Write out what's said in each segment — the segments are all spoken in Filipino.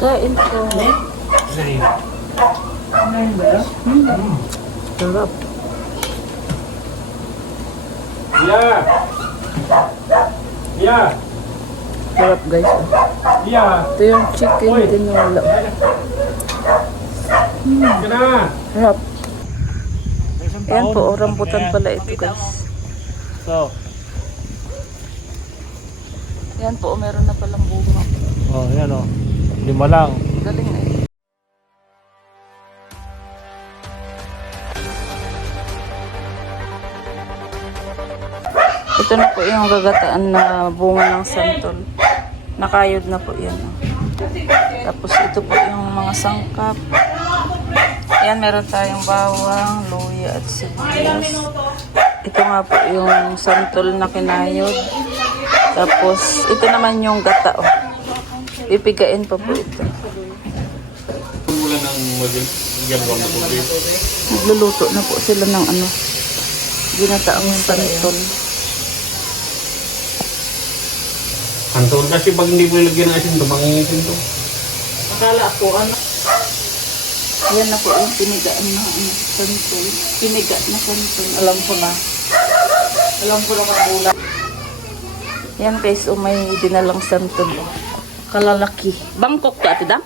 Kain ko. Nine. Nine ba? Sarap. Yeah. Yeah. Sarap guys. Yeah. Ito yung chicken tinola. Kana. Sarap. Ayan po, rambutan pala ito guys. So. Ayan po, meron na palang bunga. Oh, yan oh. 5 lang. Galing na eh. Ito na po yung gagataan na bunga ng santol. Nakayod na po yan. Oh. Tapos ito po yung mga sangkap. Ayan, meron tayong bawang, luya at sibuyas. Ito nga po yung santol na kinayod. Tapos ito naman yung gata. Oh. Pipigain pa po ito. Wala nang magagawa mo po. Nagluluto na po sila ng ano, ginataang santol. Kanton kasi pag hindi mo nilagyan ng asin, mangingitin to. Akala ko ano. Ayan na po yung pinigaan na santol. Piniga na santol. Alam ko na. Alam ko na magulang. Yan guys, may dinalang santol. Kalalaki. Bangkok to, Ate Dam?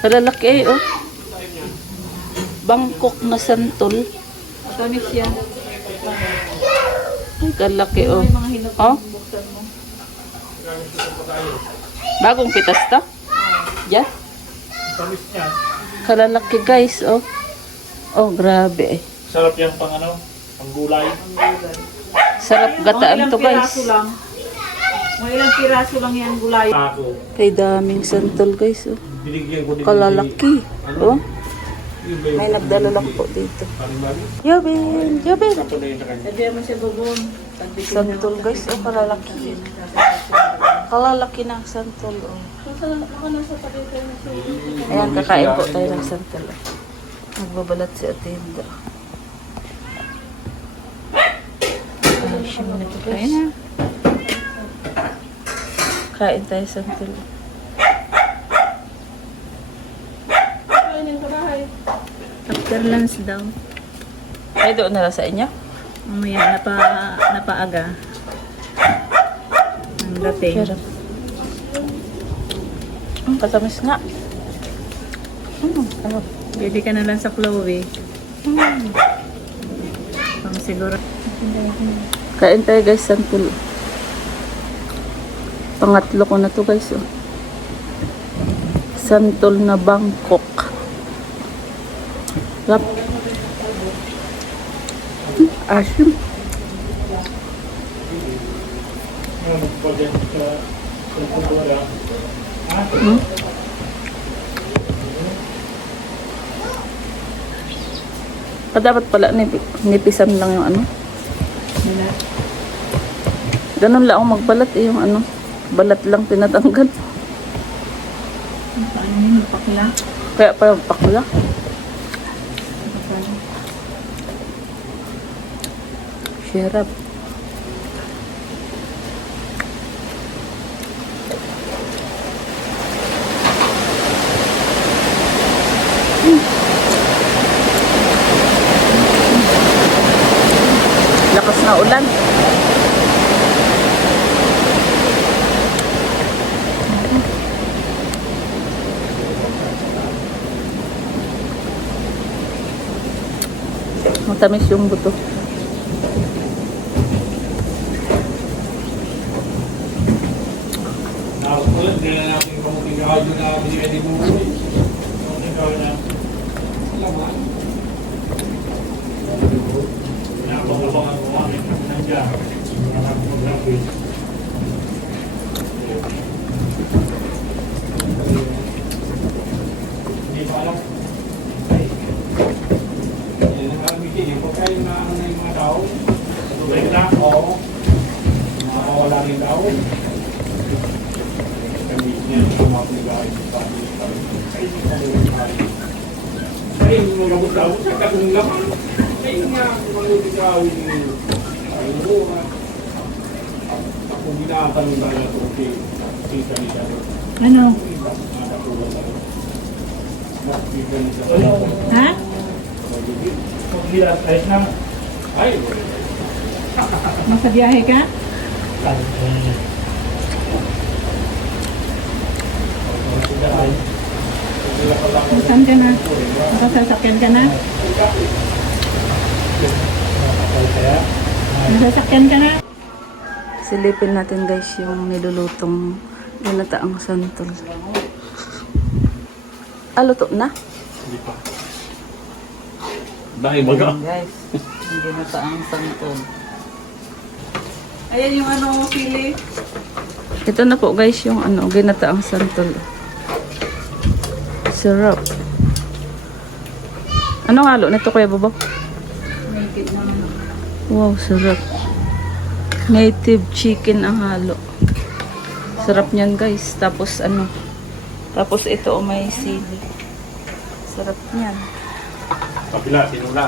Kalalaki ay, oh. Bangkok na santol. Tamis yan. Ay, kalaki, oh. May mga hinapang Oh, buksan mo. bagong pitas to? Yes. Tamis niya. Kalalaki guys, oh. Oh, grabe eh. Sarap yan pang ano, pang gulay. Sarap Mga gataan ilang to guys. piraso lang. Mga ilang piraso lang yan gulay. Ako. Kay daming santol guys, oh. Binigyan ko din. Kalalaki. Oh, Yun ba yung may nagdala lang po dito. parimari? Yobin, Yobin. Ito na yun sa kanya. Sabi mo siya bubon. Santol guys, oh, kalalaki. Kalalaki ng santol, oh. Ayan, kakain po tayo ng santol. Oh. Nagbabalat si Atinda. Ay, siya mo na po guys. Kain tayo santol. After lunch daw. Ay, doon na lang sa inyo? Mamaya napaaga. Ang dating. Sarap. Katamis nga. Sarap. Bili ka na lang sa Chloe. Pang siguro. Kain tayo guys, santol. Pangatlo ko na to guys, oh. Santol na Bangkok. Sarap. Asim. Hmm? Dapat pala nipisan lang yung ano. Ganun lang ako magbalat eh, yung ano. Balat lang tinatanggal. Paano yun? Pakla? Kaya parang pakla. Sarap. Lakas na ulan. Matamis yung buto. Nakakulat, hindi na natin kamuting kayo na binigay mo. Kamuting kayo na. Salamat. Nakapaglabangan mo kami. Nandiyan. Nakapaglabangan. Hindi pa alam. Ay. Yan ang kami. Yung pagkain na ano na yung mga tao. Tubig na. Oo. Makawala rin tao. Ay, magabot-abot sa katong laman. Ay, nga, magabot-abot ay, mura. Ako ginatanong ba na ito, okay, kita nila. Ano? Ha? Ayos na. Ay, Nasa biyahe ka? Saan ka na? Nakasasakyan ka na? Nasasakyan ka na? Silipin natin guys yung nilulutong ginataang santol. Luto na? hindi pa. Dahil baga. Guys, ang ginataang santol. Ayan yung ano, sili. Ito na po guys yung ano, ginataang santol. Sarap. Anong halo nito Kuya Bobo? Naked na naman. Wow, sarap. Native chicken ang halo. Sarap niyan guys. Tapos ano, tapos ito may sili. Sarap niyan. Kabila, sinula.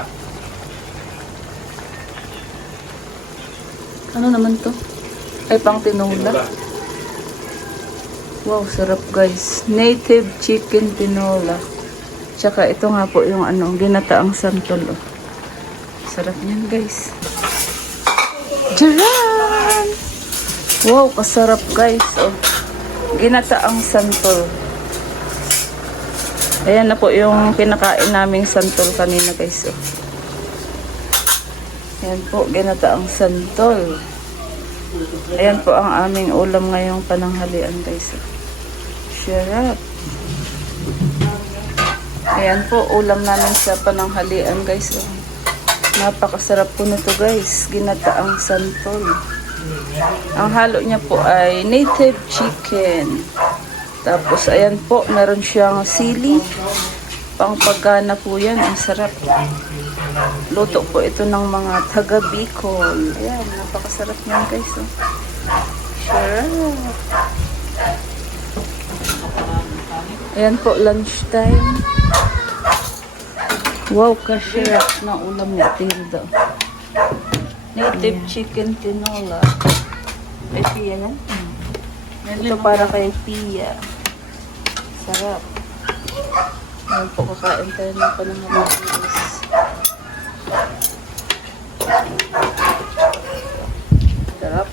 Ano naman to? Ay, pang tinola. Wow, sarap guys. Native chicken tinola. Tsaka ito nga po yung ano, ginataang santol. Oh. Sarap niyan guys. Jaran! Wow, kasarap guys. Oh. Ginataang santol. Ayan na po yung pinakain naming santol kanina guys. Oh. Ayan po, ginataang santol. Ayan po ang aming ulam ngayong pananghalian guys. Sarap. Ayan po, ulam namin sa pananghalian guys. Oh. Napakasarap po nito guys. Ginataang santol. Ang halo niya po ay native chicken. Tapos ayan po, meron siyang sili. Pangpagana po yan. Ang sarap. Luto po ito ng mga taga Bicol. Ayan, napakasarap niyan guys. Oh. Sarap. Ayan po, lunchtime. Wow, kasirap na ulam ni Tilda. Native chicken tinola. Ay, Pia na? Ito para kay Pia. Sarap. Ayan po, kakain tayo ng pananghalian. Sarap.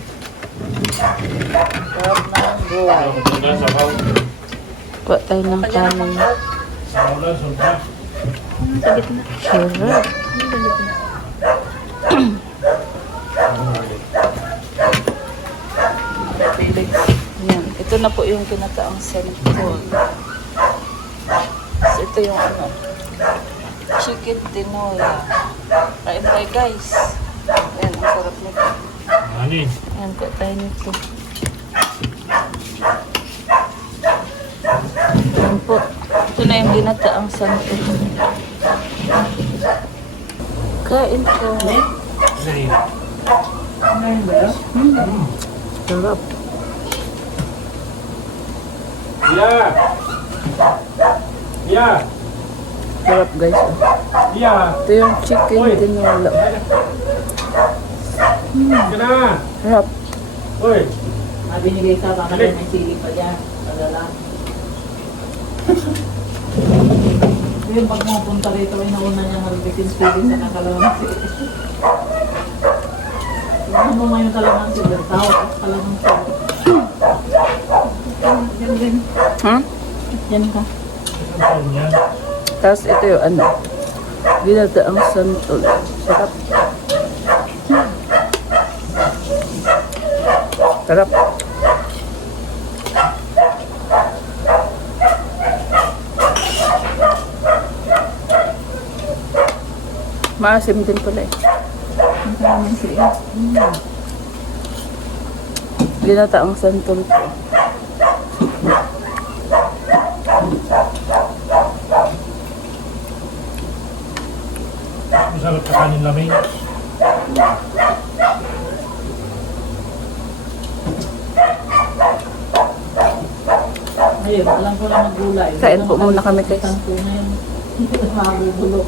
Sarap na. Go. Kuha tayo ng kanin. Sarap. Yan. Ito na po yung kinataang santol. So, ito yung ano, chicken tinola. Kain tayo guys. Ayan, ang sarap nito. Ani? Ayan, kuha tayo nito. Ayan po. Ito na yung ginataang santol. Kain ko. Ngayon ba yun? Sarap. Yeah! Yeah! Sarap guys. Oh. Yeah! Ito yung chicken tinola. Kana! Sarap. Uy! Binigay sa baka may sili pa dyan. Padala. Yung pag pumunta rito, ay nauna niya maribitin sili sa kakalawang sili. Tignan mo ngayon talagang sili. Tawag at talagang sili. Yan. Huh? Yan ka. Tapos ito yung ano, ginataang santol. Sarap. Sarap. Maasim din pala eh. Ang kalamang sili. Ginataang santol po. Masarap ka kanin lamig. Ayun, alam ko lang maggulay. Kain po muna kami guys. Tanto na yun. Mabubulok.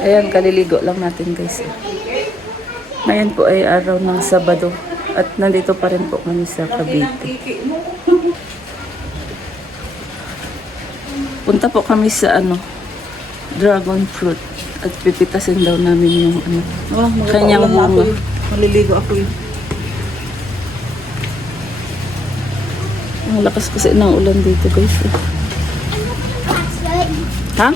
Ayan, kaliligo lang natin guys. Ngayon po ay araw ng Sabado. At nandito pa rin po kami sa Cavite. Punta po kami sa dragon fruit. At pipitasin daw namin yung kanyang bunga. Maliligo ako yun. Ang lakas kasi ng ulan dito guys. Ha?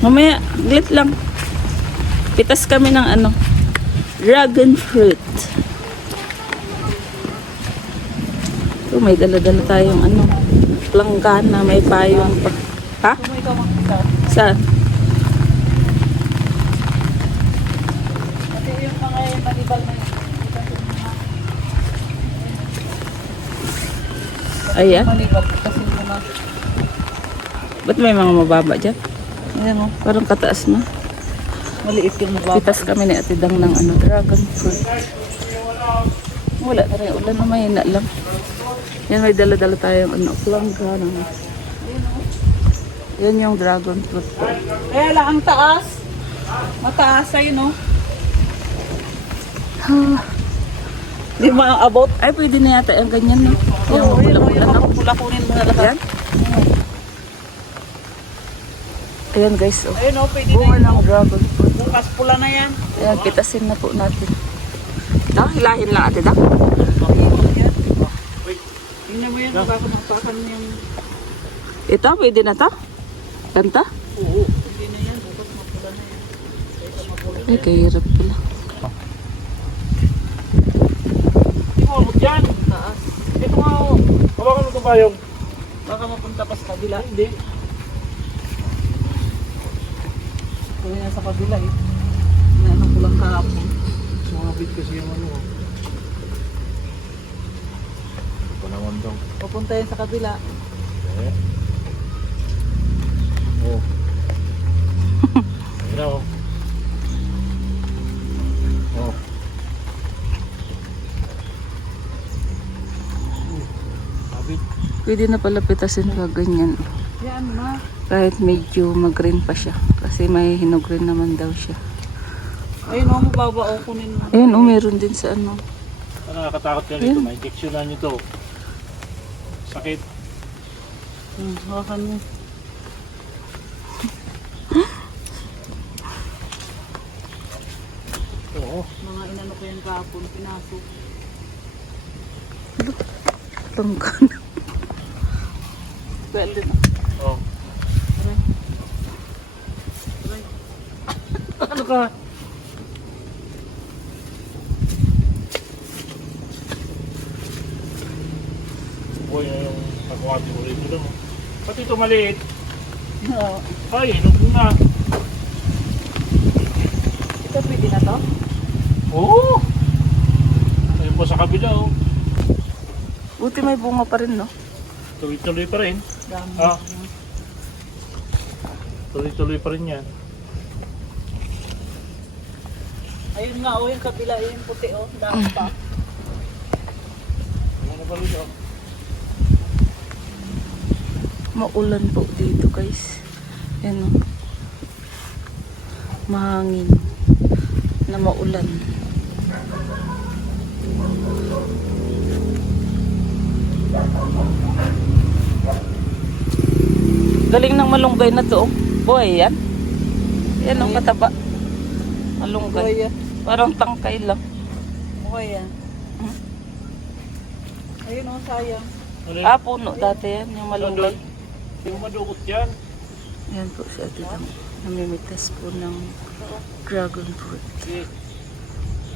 Mamaya, glit lang. Pitas kami ng dragon fruit. Oh, may dala-dala tayong planggana, may payong pa. Ha? Kung ikaw makita. Saan? Kasi yung mga malibal na yun. Ayan. Malibal kasi mga Ba't may mga mababa dyan? ayan o. Parang kataas na. Maliit yung mababa. Pitas kami ni Ate Dang ng dragon fruit. Wala na rin ulan na mahina lang. Yan, may dala-dala tayong planggana. Yan yung dragon fruit po. Kaya lang ang taas. Mataas ayun o. Di maabot. Ay, pwede na yata yung ganyan, no? Yung Oo, yun o. pula-pula Yung na. pula kunin mo na lahat. Yan. Ayan guys, oh. Ayun o, pwede Bunga na ng yun. dragon fruit. Bukas pula na yan. Ayan, pitasin na po natin. Hilahin lang Ate Dang. Yan. Tingnan mo yan, magkakamaktakan yung... Ito, pwede na to? Kanta? Oo, pwede na yan. Bukas mapula na yan. Kaysa mapula. Ay, kahirap pala. Hindi mo abot yan. Taas. Ito nga o. Hawakan mo itong payong. Baka mapunta pa sa kabila. Hindi. Kung yan sa kabila eh. Inaanong ko lang kahapon. Sumabit kasi yung ano. Ito pa naman daw. Pupunta yan sa kabila. Eh. Oh. Ayun na oh. Oh. Sabit. Pwede na pala pitasin pa ganyan. Yan ma. Kahit medyo mag-green pa siya. Kasi may hinog rin naman daw siya. Ayun o, mababa o kunin mo. Ayun, meron din sa Ano nakakatakot ka nito? May injeksyonan nyo to. Sakit. Hawakan mo. Oo. Mga inano ko yan kahapon, pinasok. Planggana. Well, din. Oh. Ano ka? Boy, yung nakuha mo rito lang. Pati ito maliit. Oo. Ay, inog na. Ito pwede na to? Oo. Ayun po sa kabila oh. Buti may bunga pa rin, no? Tuloy-tuloy pa rin. Dami. Ah. Tuloy-tuloy pa rin yan. Ayun nga o, yung kabila, yung puti o. Dami pa. Ano ba rito? Maulan po dito, guys. Yan, no? Mahangin. Na maulan. Galing ng malunggay na to, oh. Boy, yan. Yan ang kataba. Malunggay. Buhay yan. Parang tangkay lang. Buhay yan. Ayun o, sayang. Ano yun? Puno dati yan, yung malunggay. Hindi mo madukot yan. Yan po si Ate Dang. Namimitas po ng dragon fruit. Sige.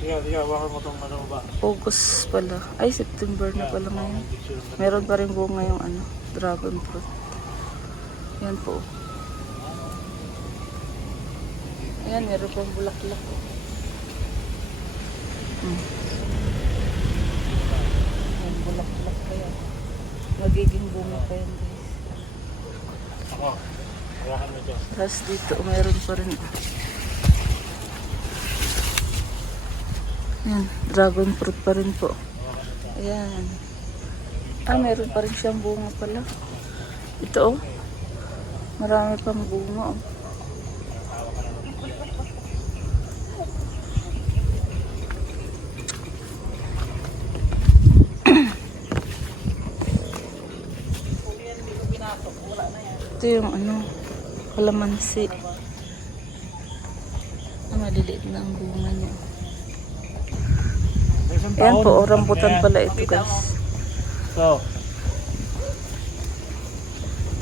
Sige, bakit mo itong ano ba? August pala. Ay, September na pala ngayon. Meron pa rin bunga yung dragon fruit. Yan po. Ayan, meron pang bulaklak. Ayan, bulaklak pa yan. Magiging bunga pa yan, guys. Ako, hawakan mo ito. Tapos dito, meron pa rin. Ayan, dragon fruit pa rin po. Ayan. Meron pa rin siyang bunga pala. Ito, oh. Marami pang bunga, oh. Ito yung ano, kalamansi. Maliliit na ang bunga niya. Ayan po, rambutan pala ito guys. So,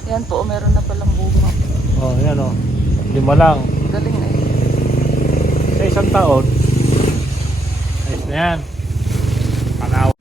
Ayan po, meron na palang bunga. oh, yan oh. 5 lang. Galing eh. Sa isang taon, ayos na yan. Panawa